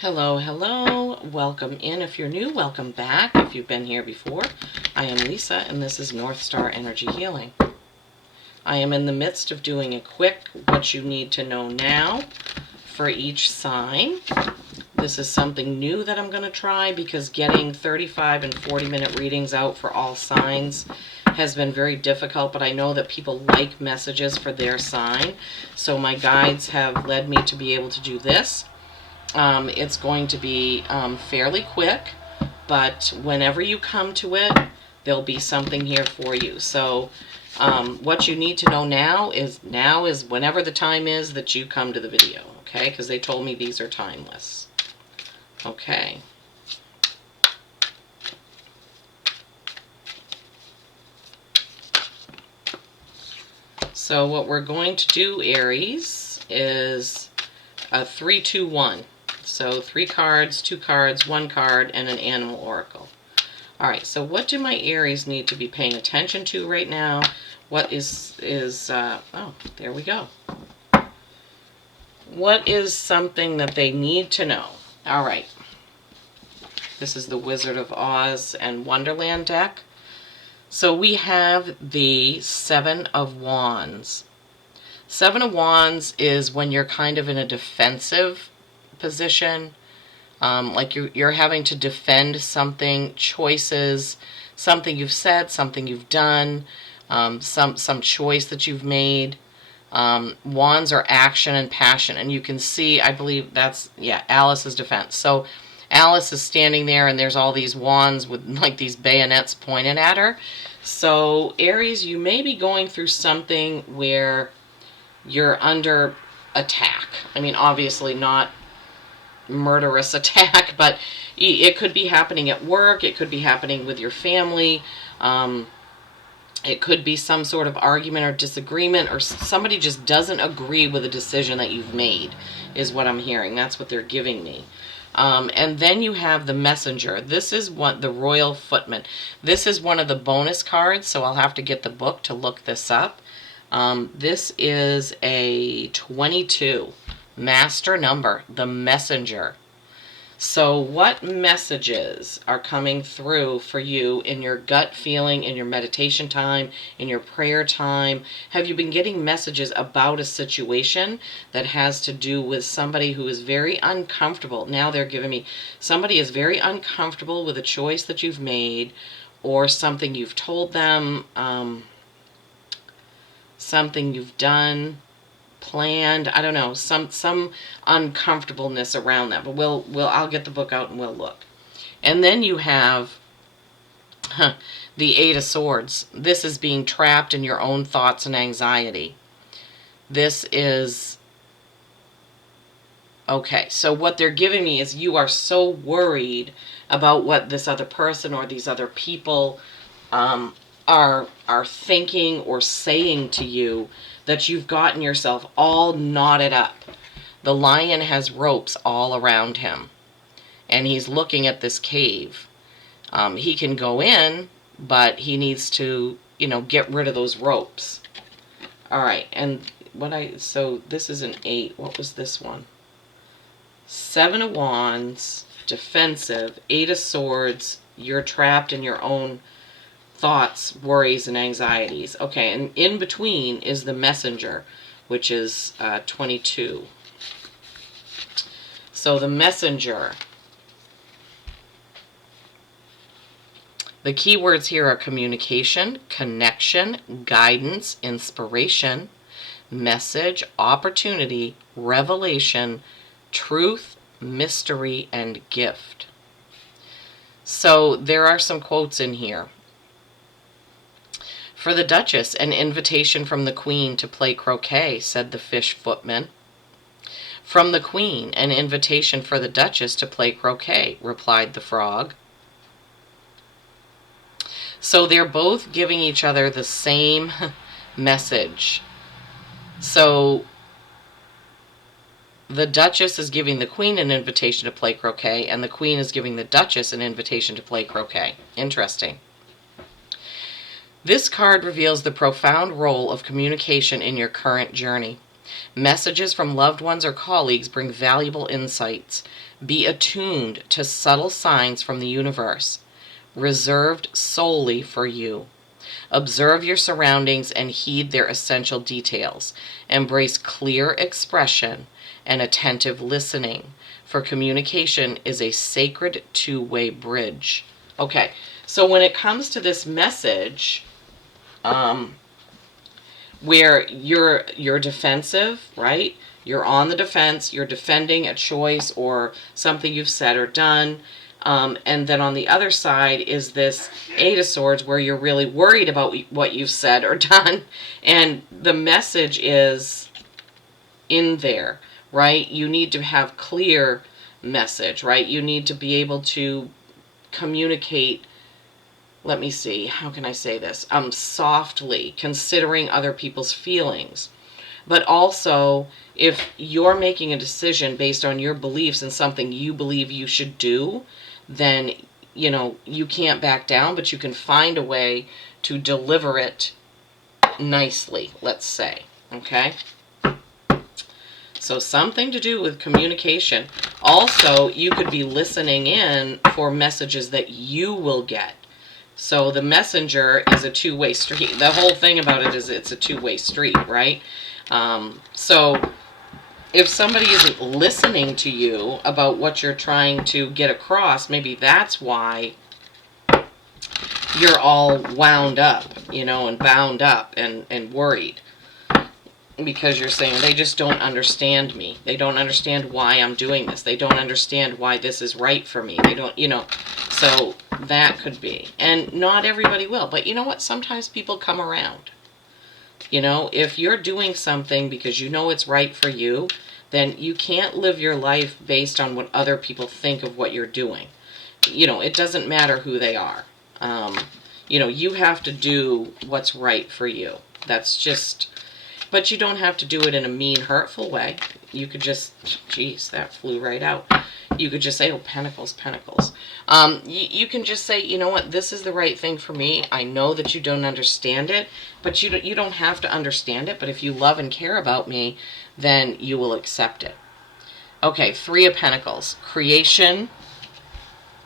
Hello, hello. Welcome in. If you're new, welcome back. If you've been here before, I am Lisa, and this is North Star Energy Healing. I am in the midst of doing a quick what you need to know now for each sign. This is something new that I'm going to try because getting 35 and 40-minute readings out for all signs has been very difficult, but I know that people like messages for their sign, so my guides have led me to be able to do this. It's going to be fairly quick, but whenever you come to it, there'll be something here for you. So what you need to know now is whenever the time is that you come to the video, okay? Because they told me these are timeless. Okay. So what we're going to do, Aries, is a 3-2-1. So 3 cards, 2 cards, 1 card, and an animal oracle. All right, so what do my Aries need to be paying attention to right now? What oh, there we go. What is something that they need to know? All right. This is the Wizard of Oz and Wonderland deck. So we have the 7 of Wands. 7 of Wands is when you're kind of in a defensive position, like you're having to defend something, choices, something you've said, something you've done, some choice that you've made. Wands are action and passion, and you can see, I believe that's, yeah, Alice's defense. So Alice is standing there, and there's all these wands with like these bayonets pointed at her. So Aries, you may be going through something where you're under attack. I mean, obviously not murderous attack, but it could be happening at work. It could be happening with your family. It could be some sort of argument or disagreement, or somebody just doesn't agree with a decision that you've made, is what I'm hearing. That's what they're giving me. And then you have the Messenger. This is what the Royal Footman. This is one of the bonus cards, so I'll have to get the book to look this up. This is a 22 master number, the Messenger. So what messages are coming through for you in your gut feeling, in your meditation time, in your prayer time? Have you been getting messages about a situation that has to do with somebody who is very uncomfortable? Now they're giving me somebody is very uncomfortable with a choice that you've made, or something you've told them, something you've done, planned, I don't know, some uncomfortableness around that. But I'll get the book out and we'll look. And then you have the 8 of Swords. This is being trapped in your own thoughts and anxiety. This is okay. So what they're giving me is you are so worried about what this other person or these other people are thinking or saying to you, that you've gotten yourself all knotted up. The lion has ropes all around him, and he's looking at this cave. He can go in, but he needs to, get rid of those ropes. All right, and so this is an 8. What was this one? 7 of Wands, defensive, 8 of Swords. You're trapped in your own thoughts, worries, and anxieties. Okay, and in between is the Messenger, which is 22. So the Messenger. The keywords here are communication, connection, guidance, inspiration, message, opportunity, revelation, truth, mystery, and gift. So there are some quotes in here. For the Duchess, an invitation from the Queen to play croquet, said the fish footman. From the Queen, an invitation for the Duchess to play croquet, replied the frog. So they're both giving each other the same message. So the Duchess is giving the Queen an invitation to play croquet, and the Queen is giving the Duchess an invitation to play croquet. Interesting. This card reveals the profound role of communication in your current journey. Messages from loved ones or colleagues bring valuable insights. Be attuned to subtle signs from the universe, reserved solely for you. Observe your surroundings and heed their essential details. Embrace clear expression and attentive listening, for communication is a sacred two-way bridge. Okay, so when it comes to this message, where you're defensive, right? You're on the defense, you're defending a choice or something you've said or done. And then on the other side is this Eight of Swords where you're really worried about what you've said or done. And the message is in there, right? You need to have clear message, right? You need to be able to communicate. Let me see, how can I say this? Softly, considering other people's feelings. But also, if you're making a decision based on your beliefs and something you believe you should do, then, you can't back down, but you can find a way to deliver it nicely, let's say, okay? So something to do with communication. Also, you could be listening in for messages that you will get. So the messenger is a two-way street. The whole thing about it is it's a two-way street, right? So if somebody isn't listening to you about what you're trying to get across, maybe that's why you're all wound up, and bound up and worried. Because you're saying, they just don't understand me. They don't understand why I'm doing this. They don't understand why this is right for me. They don't, so that could be. And not everybody will. But you know what? Sometimes people come around. If you're doing something because you know it's right for you, then you can't live your life based on what other people think of what you're doing. It doesn't matter who they are. You have to do what's right for you. That's just... But you don't have to do it in a mean, hurtful way. You could just, geez, that flew right out. You could just say, oh, pentacles, pentacles. You can just say, you know what, this is the right thing for me. I know that you don't understand it, but you don't have to understand it. But if you love and care about me, then you will accept it. Okay, Three of Pentacles, creation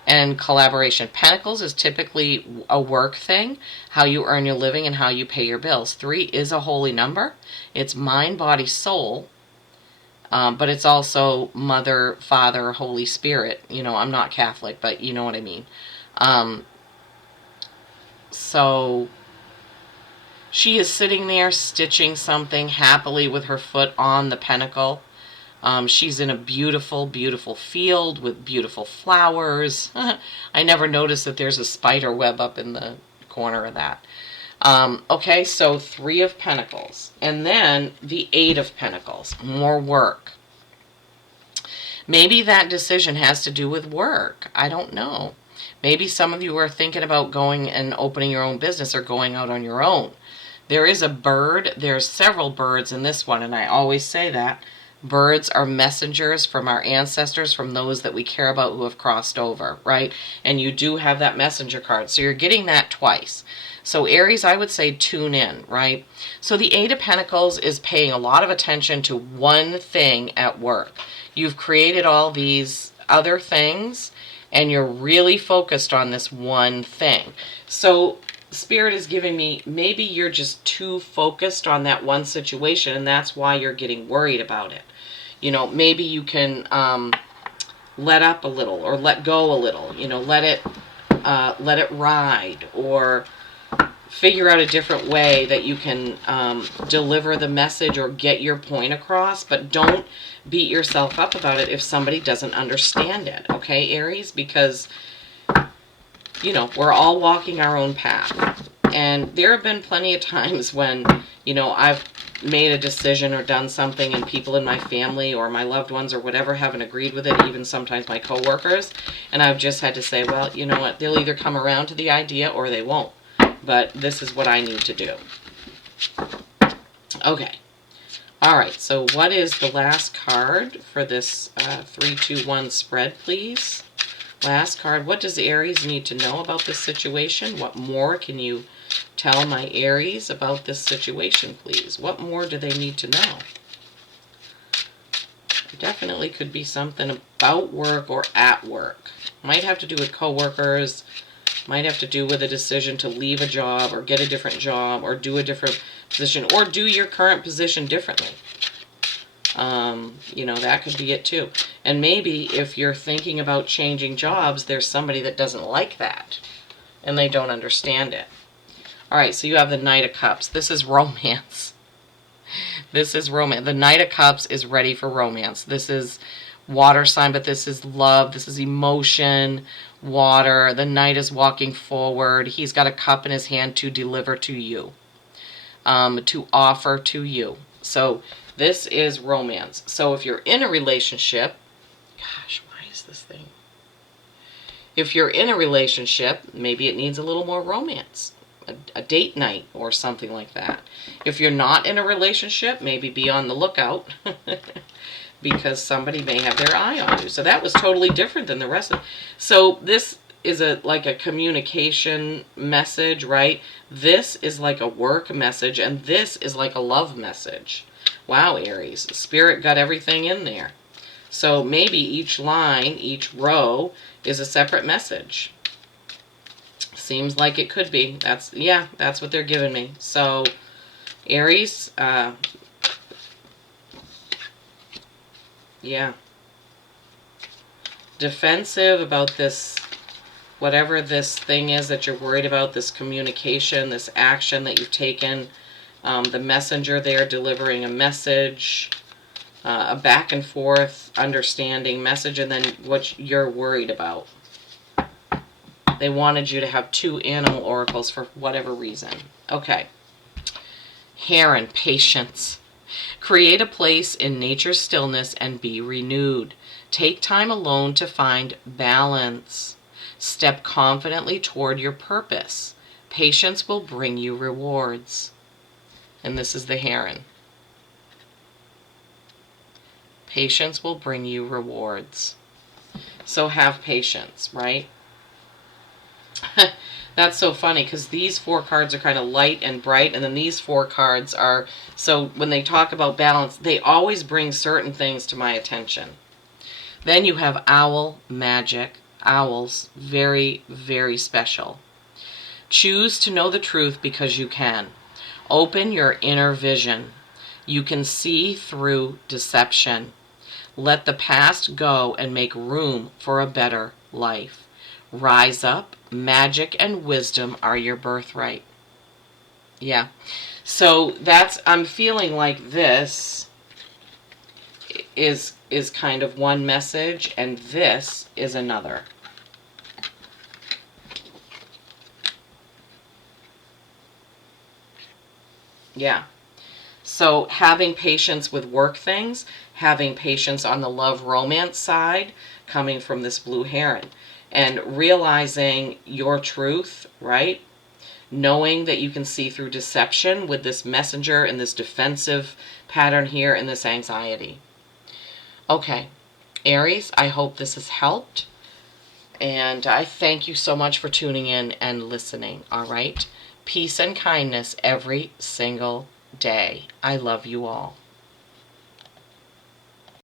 and collaboration. Pentacles is typically a work thing, how you earn your living and how you pay your bills. 3 is a holy number. It's mind, body, soul, but it's also Mother, Father, Holy Spirit. I'm not Catholic, but you know what I mean. So she is sitting there stitching something happily with her foot on the pentacle. She's in a beautiful, beautiful field with beautiful flowers. I never noticed that there's a spider web up in the corner of that. Okay, so 3 of Pentacles. And then the 8 of Pentacles, more work. Maybe that decision has to do with work. I don't know. Maybe some of you are thinking about going and opening your own business or going out on your own. There is a bird. There's several birds in this one, and I always say that. Birds are messengers from our ancestors, from those that we care about who have crossed over, right? And you do have that messenger card. So you're getting that twice. So Aries, I would say tune in, right? So the 8 of Pentacles is paying a lot of attention to one thing at work. You've created all these other things, and you're really focused on this one thing. So Spirit is giving me, maybe you're just too focused on that one situation, and that's why you're getting worried about it. Maybe you can let up a little or let go a little. Let it ride, or figure out a different way that you can deliver the message or get your point across. But don't beat yourself up about it if somebody doesn't understand it. Okay, Aries? Because we're all walking our own path. And there have been plenty of times when, I've made a decision or done something and people in my family or my loved ones or whatever haven't agreed with it, even sometimes my coworkers. And I've just had to say, well, you know what, they'll either come around to the idea or they won't. But this is what I need to do. Okay. All right, so what is the last card for this 3-2-1 spread, please? Last card. What does Aries need to know about this situation? What more can you tell my Aries about this situation, please? What more do they need to know? Definitely could be something about work or at work. Might have to do with coworkers. Might have to do with a decision to leave a job or get a different job or do a different position or do your current position differently. You know, that could be it too. And maybe if you're thinking about changing jobs, there's somebody that doesn't like that and they don't understand it. All right, so you have the Knight of Cups. This is romance. This is romance. The Knight of Cups is ready for romance. This is water sign, but this is love. This is emotion, water. The Knight is walking forward. He's got a cup in his hand to deliver to you, to offer to you. So this is romance. So if you're in a relationship, gosh, why is this thing? If you're in a relationship, maybe it needs a little more romance. A date night or something like that. If you're not in a relationship, maybe be on the lookout because somebody may have their eye on you. So that was totally different than the rest of it. So this is like a communication message, right? This is like a work message, and this is like a love message. Wow, Aries. Spirit got everything in there. So maybe each line, each row is a separate message. Seems like it could be. That's what they're giving me. So Aries, yeah. Defensive about this, whatever this thing is that you're worried about, this communication, this action that you've taken, the messenger there delivering a message, a back and forth understanding message, and then what you're worried about. They wanted you to have 2 animal oracles for whatever reason. Okay. Heron, patience. Create a place in nature's stillness and be renewed. Take time alone to find balance. Step confidently toward your purpose. Patience will bring you rewards. And this is the Heron. Patience will bring you rewards. So have patience, right? That's so funny because these 4 cards are kind of light and bright, and then these 4 cards are, so when they talk about balance, they always bring certain things to my attention. Then you have owl magic. Owls, very, very special. Choose to know the truth because you can. Open your inner vision. You can see through deception. Let the past go and make room for a better life. Rise up. Magic and wisdom are your birthright. Yeah. So that's, I'm feeling like this is kind of one message and this is another. Yeah. So having patience with work things, having patience on the love romance side, coming from this blue heron, and realizing your truth, right? Knowing that you can see through deception with this messenger and this defensive pattern here and this anxiety. Okay, Aries, I hope this has helped. And I thank you so much for tuning in and listening, all right? Peace and kindness every single day. I love you all.